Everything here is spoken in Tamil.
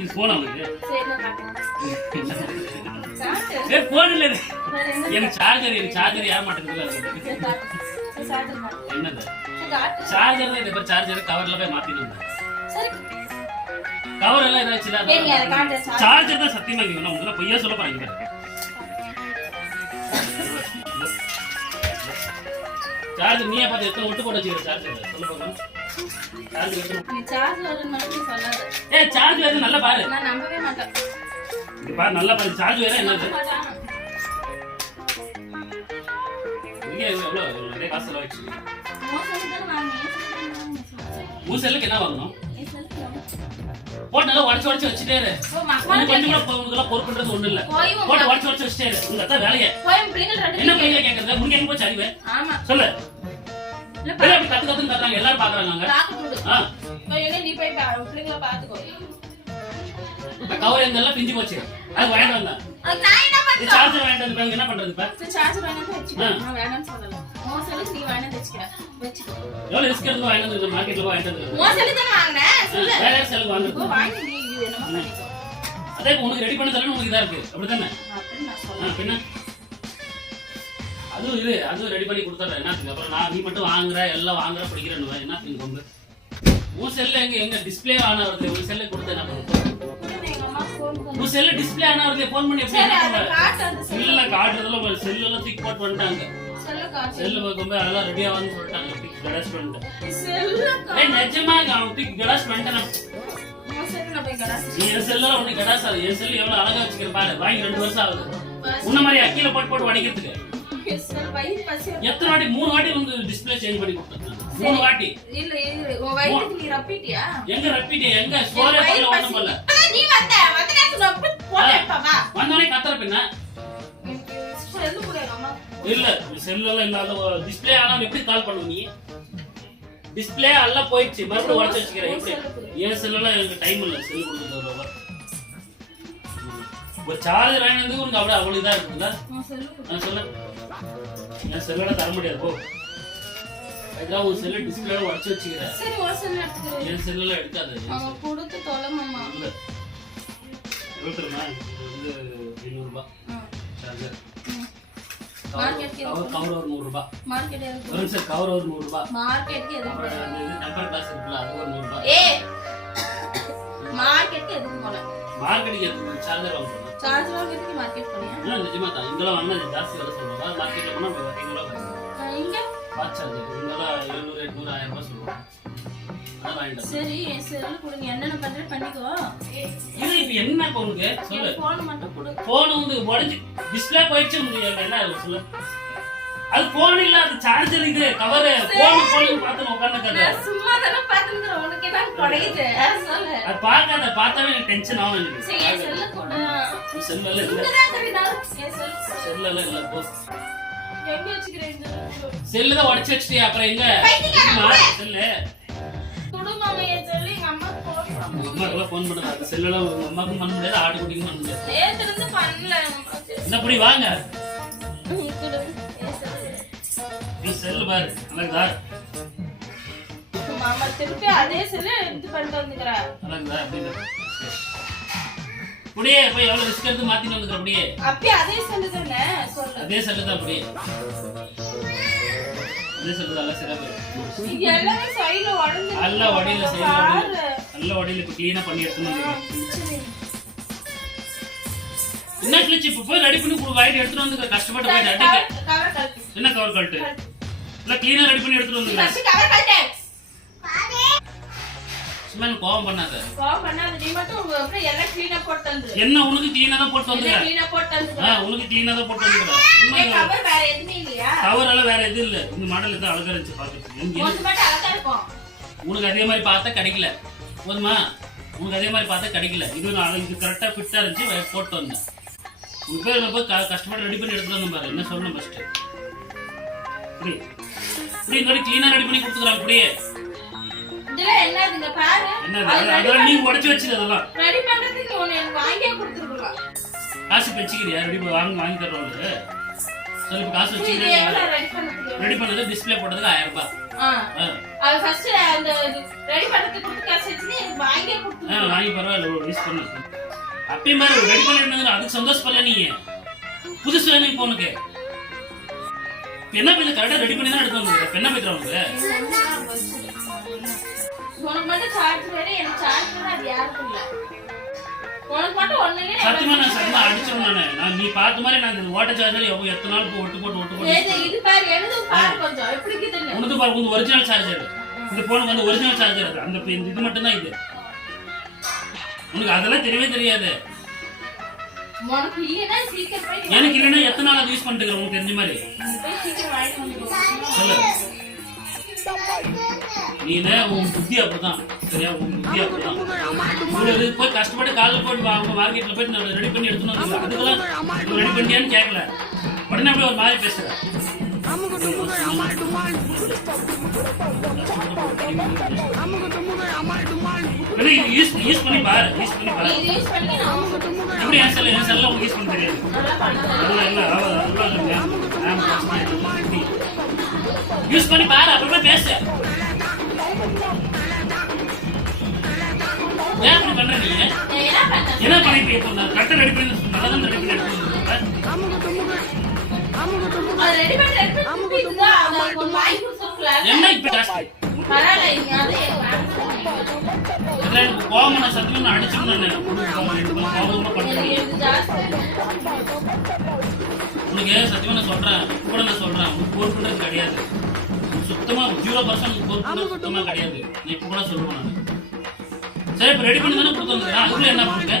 இது போன் அவனுக்கு போன் இல்ல எனக்கு சார்ஜர் ஏற மாட்டேங்குதுல என்னது சார்ஜர் தான் இந்த சார்ஜர் கவர்ல போய் மாத்திட்டு இருந்தேன் கவர் எல்லாம் ஏதாச்சும் சார்ஜர் தான் சத்தியமா இருக்கு உங்களை பொய்யா சொல்ல போறீங்க சார்ஜர் நீயே பார்த்து எத்தனை விட்டு போட வச்சுக்கிற சார்ஜர் சொல்ல போறோம் சார்ஜ் வேற நல்லா பாரு நான் நம்பவே மாட்டேன் இது பாரு நல்லா பாரு சார்ஜ் வேற என்னது இங்க எவ்வளவு நிறைய காசு செலவு ஆச்சு மூசலுக்கு என்ன வாங்கணும் போட்டு உடச்சு வச்சுட்டே இரு கொஞ்சம் கூட உனக்கு பொறுப்புன்றது ஒண்ணு இல்ல போட்டு உடச்சு வச்சுட்டே இரு உங்க அதான் வேலையை என்ன பிள்ளைங்க கேட்கறது முன்னாடி எங்க போச்சு அறிவு சொல்லு கத்துறாங்க எல்லாரும் பாக்குறாங்க கவர் எங்கெல்லாம் பிஞ்சு போச்சு அது வாங்கிட்டு வந்தேன் சார்ஜர் வாங்கிட்டு வந்து என்ன பண்றது எவ்வளவு ரிஸ்க் எடுத்து வாங்கிட்டு வந்து மார்க்கெட்ல வாங்கிட்டு வந்து வேற செலவு வாங்குறது அதே உனக்கு ரெடி பண்ண செலவு உனக்கு இதா இருக்கு அப்படித்தானே பின்ன அதுவும் ரெடி பண்ணி கொடுத்துறேன் என்னத்துக்கு அப்புறம் நீ மட்டும் வாங்குற எல்லாம் வாங்குற பிடிக்கிறேன்னு என்னத்துக்கு கொண்டு உன் செல்ல எங்க டிஸ்பிளே ஆன வருது உன் செல்ல கொடுத்து என்ன பண்ணுறது உன் செல்ல டிஸ்பிளே ஆன வருது போன் பண்ணி செல்ல காட்டுறதுல செல்லெல்லாம் தூக்கி போட்டு வந்துட்டாங்க செல்லு பார்க்கும்போது அதெல்லாம் ரெடி ஆகுதுன்னு சொல்லிட்டாங்க கடாஸ் பண்ணிட்டேன் நிஜமா அவன் தூக்கி கடாஸ் பண்ணிட்டேன் என் செல்ல உனக்கு கடாஸ் ஆகுது என் செல்லு எவ்வளவு அழகா வச்சுக்கிற பாரு வாங்கி 2 வருஷம் ஆகுது உன்ன மாதிரி அக்கீல போட்டு வடிக்கிறதுக்கு எத்தனை வாட்டி 3 வாட்டி வந்து டிஸ்ப்ளே சேஞ்ச் பண்ணி கொடுத்தேன் 3 வாட்டி இல்ல உன் வயித்துக்கு நீ ரப்பிட்டியா எங்க ரப்பிட்டியா எங்க சோரே போல ஒண்ணும் பண்ணல நீ வந்தா போடப்பா வந்தோனே கத்தற பின்ன செல்லு குடுங்க அம்மா இல்ல செல்லல இல்ல டிஸ்ப்ளே ஆனா எப்படி கால் பண்ணுவ நீ டிஸ்ப்ளே எல்லாம் போயிடுச்சு மறுபடியும் உடைச்சு வச்சிக்கிறேன் எப்படி ஏன் செல்லல எனக்கு டைம் இல்ல செல் கொடுக்குறது ஒரு சார்ஜர் வாங்கி வந்து உனக்கு அவ்வளவு இதா இருக்குல்ல நான் சொல்ல நான் செல்லோட தர முடியாது போ அதான் ஒரு செல்ல டிஸ்ப்ளேல உடைச்சு வச்சிக்கிறேன் சரி ஒரு செல்ல எடுத்துக்கோ என் செல்லல எடுக்காத அவ கொடுத்து தொலைமாமா இல்ல எவ்வளவுமா இது 200 ரூபாய் சார்ஜர் மார்க்கெட்க்கு கவர் ஒரு 100 ரூபாய் மார்க்கெட் எதுக்கு ஒரு சார் கவர் ஒரு 100 ரூபாய் மார்க்கெட்க்கு எதுக்கு நம்பர் கிளாஸ் இருக்குல அது ஒரு 100 ரூபாய் ஏய் மார்க்கெட்க்கு எதுக்கு போற மார்க்கெட்க்கு எதுக்கு சார்ஜர் வாங்குறேன் சார்ஜர் வாங்குறதுக்கு மார்க்கெட் போறியா நிஜமா தான் இங்கலாம் வாங்குனா ஜாஸ்தி விலை சொல்றாங்க மார்க்கெட்ல போனா 500 ரூபாய் இங்க பாட் சார்ஜர் இங்கலாம் 700 800 1000 ரூபாய் சொல்றாங்க அத வாங்கிட்டேன் சரி செல்ல கொடுங்க என்னென்ன பண்ற பண்ணிக்கோ இது இப்ப என்ன உனக்கு சொல்லு போன் மட்டும் கொடு போன் வந்து உடைஞ்சு டிஸ்ப்ளே போயிடுச்சு உங்களுக்கு என்ன சொல்லு அது போன் இல்ல அது சார்ஜர் இது கவர் போன் பார்த்து உட்கார்ந்துக்கற நான் சும்மா தான பாத்துக்கிற உனக்கு என்ன கொடையுது சொல்லு அது பார்க்காத பார்த்தாவே எனக்கு டென்ஷன் ஆகும் எனக்கு சரி செல்ல கொடு செல்லல இல்ல செல்லல இல்ல போ எங்க வச்சுக்கிறீங்க செல்ல தான் உடைச்சு வச்சிட்டியா அப்புறம் எங்க செல்ல கொடு மாமா ஏ சொல்லி எங்க அம்மா அம்மாக்கு ஃபோன் பண்ணாத செல்லல அம்மாக்கு பண்ண முடியாது ஆட்டுக்குட்டிக்கு பண்ண முடியாது நேத்து இருந்து பண்ணல என்ன புடி வாங்க கொடு நீ செல்ல பாரு அழகா மாமா திருப்பி அதே செல்ல எடுத்து பண்ணிட்டு வந்துக்கறா அழகா அப்படியே புடியே போய் எவ்வளவு ரிஸ்க் எடுத்து மாத்திட்டு வந்துக்கற புடியே அப்படியே அதே செல்ல தானே சொல்லு அதே செல்ல தான் புடியே அதே செல்ல தான் சிறப்பு இது எல்லாமே சைடுல உடைஞ்சு நல்ல வடியில சைடுல நல்ல வடியில இப்ப க்ளீனா பண்ணி எடுத்துட்டு வந்துக்கறேன் என்ன கிழிச்சு இப்ப போய் ரெடி பண்ணி வாங்கிட்டு எடுத்துட்டு வந்து கஷ்டப்பட்டு போய் அடிக்க கவர் கழட்டு என்ன கவர் கழட்டு இல்ல க்ளீனா ரெடி பண்ணி எடுத்துட்டு வந்து ஃபர்ஸ்ட் கவர் கழட்டு பாரு சும்மா கோவம் பண்ணாத கோவம் பண்ணாத நீ மட்டும் அப்புறம் எல்லாம் க்ளீனா போட்டு வந்து என்ன உனக்கு க்ளீனா தான் போட்டு வந்துற க்ளீனா போட்டு வந்து உனக்கு க்ளீனா தான் போட்டு வந்துற கவர் வேற எதுமே இல்லையா கவர் எல்லாம் வேற எதுவும் இல்ல இந்த மாடல் இது அழகா இருந்துச்சு பாக்கிறதுக்கு கொஞ்சம் மட்டும் அழகா இருக்கும் உனக்கு அதே மாதிரி பார்த்தா கிடைக்கல போதுமா உனக்கு அதே மாதிரி பார்த்தா கிடைக்கல இது நான் இது கரெக்டா ஃபிட்டா இருந்துச்சு போட்டு வந்தேன் உங்க பேர் நம்ம கஷ்டப்பட்டு ரெடி பண்ணி எடுத்துட்டு வந்தோம் பாரு என்ன சொல்லணும் ஃபர்ஸ்ட் இப்படி இப்படி க்ளீனா ரெடி பண்ணி கொடுத்துக்கறாங்க அப்படியே இதெல்லாம் என்னதுங்க பாரு அதெல்லாம் நீ உடைச்சு வச்சது அதெல்லாம் ரெடி பண்றதுக்கு நீ எனக்கு வாங்கியே கொடுத்துருக்கலாம் காசு வெச்சிக்கிறியா ரெடி வாங்கி தரோம் சொல்லு காசு இது வச்சிக்கிறேன் எவ்வளவு ரெடி பண்ணதுக்கு ரெடி பண்ணது டிஸ்ப்ளே போட்டதுக்கு 1000 ரூபாய் அது ஃபர்ஸ்ட் அந்த ரெடி பண்றதுக்கு கொடுத்து காசு வச்சு எனக்கு வாங்கியே கொடுத்து வாங்கி பரவாயில்ல யூஸ் பண்ணு. அப்பயும் மாதிரி ரெடி பண்ணிட்டு அதுக்கு சந்தோஷப்படல நீ. புதுசு வேணும் இப்போ உனக்கு. என்ன பண்ணி கரெக்டா ரெடி பண்ணி தான் எடுத்து வந்துருக்க. என்ன பேசுற உனக்கு? உனக்கு மட்டும் சார்ஜ் வேணும், எனக்கு சார்ஜ் வேணும், அது யாருக்கும் இல்ல. உனக்கு மட்டும் ஒண்ணு இல்ல. சத்தியமா நான் சத்தியமா அடிச்சிருவேன் நான். நீ பார்த்த மாதிரி நான் இந்த வாட்டர் சார்ஜர் எத்தனை நாள் ஒட்டு போட்டு இது பாரு எழுது பாரு கொஞ்சம் எப்படி இருக்குன்னு. உனது பாரு உங்க ஒரிஜினல் சார்ஜர். இந்த போன் வந்து ஒரிஜினல் சார்ஜர் அது. அந்த இது மட்டும் தான் இது. உனக்கு அதெல்லாம் தெரியவே தெரியாது. உனக்கு இல்லனா சீக்கிரம் போய் எனக்கு இல்லனா எத்தனை நாள் அது யூஸ் பண்ணிட்டு இருக்கற உனக்கு தெரிஞ்ச மாதிரி போய் சீக்கிரம் வாங்கி வந்து சொல்லு. நீனே உன் புத்தி அப்படிதான். சரியா? உன் புத்தி அப்படிதான். ஒரு போய் கஷ்டப்பட்டு காலைல போய் மார்க்கெட்ல போய் நான் ரெடி பண்ணி எடுத்துன்னு வந்து அதுக்கெல்லாம் ரெடி பண்ணியான்னு கேட்கல. உடனே அப்படியே ஒரு மாதிரி பேசுற. யூஸ் பண்ணி பாரு. யூஸ் பண்ணி பாரு. எப்படி என் செல்ல உங்களுக்கு யூஸ் பண்ண தெரியாது. யூஸ் பண்ணி பாரு. அப்புறமா பேசு. ஏன் அப்படி பண்ற நீ? என்ன பண்ணிட்டு இப்போ கரெக்டா ரெடி பண்ணி நல்லா ரெடி பண்ணி எடுத்து அது ரெடி பண்ணி எடுத்து அது ஒரு வாங்கி கொடுத்துறலாம். என்ன இப்ப ஜாஸ்தி பரவாயில்லை அது எனக்கு கோவம் நான் சத்தியமா நான் அடிச்சிருந்தேன். உனக்கு சத்தியமா நான் சொல்றேன். கூட நான் சொல்றேன் உனக்கு போர் பண்றது கிடையாது. சுத்தமா 0% போர் பண்றது சுத்தமா கிடையாது. நீ இப்ப கூட சொல்லுவேன் நான். சரி இப்ப ரெடி பண்ணி தானே கொடுத்து வந்துருக்கேன். அதுக்குள்ள என்ன பண்ணுங்க?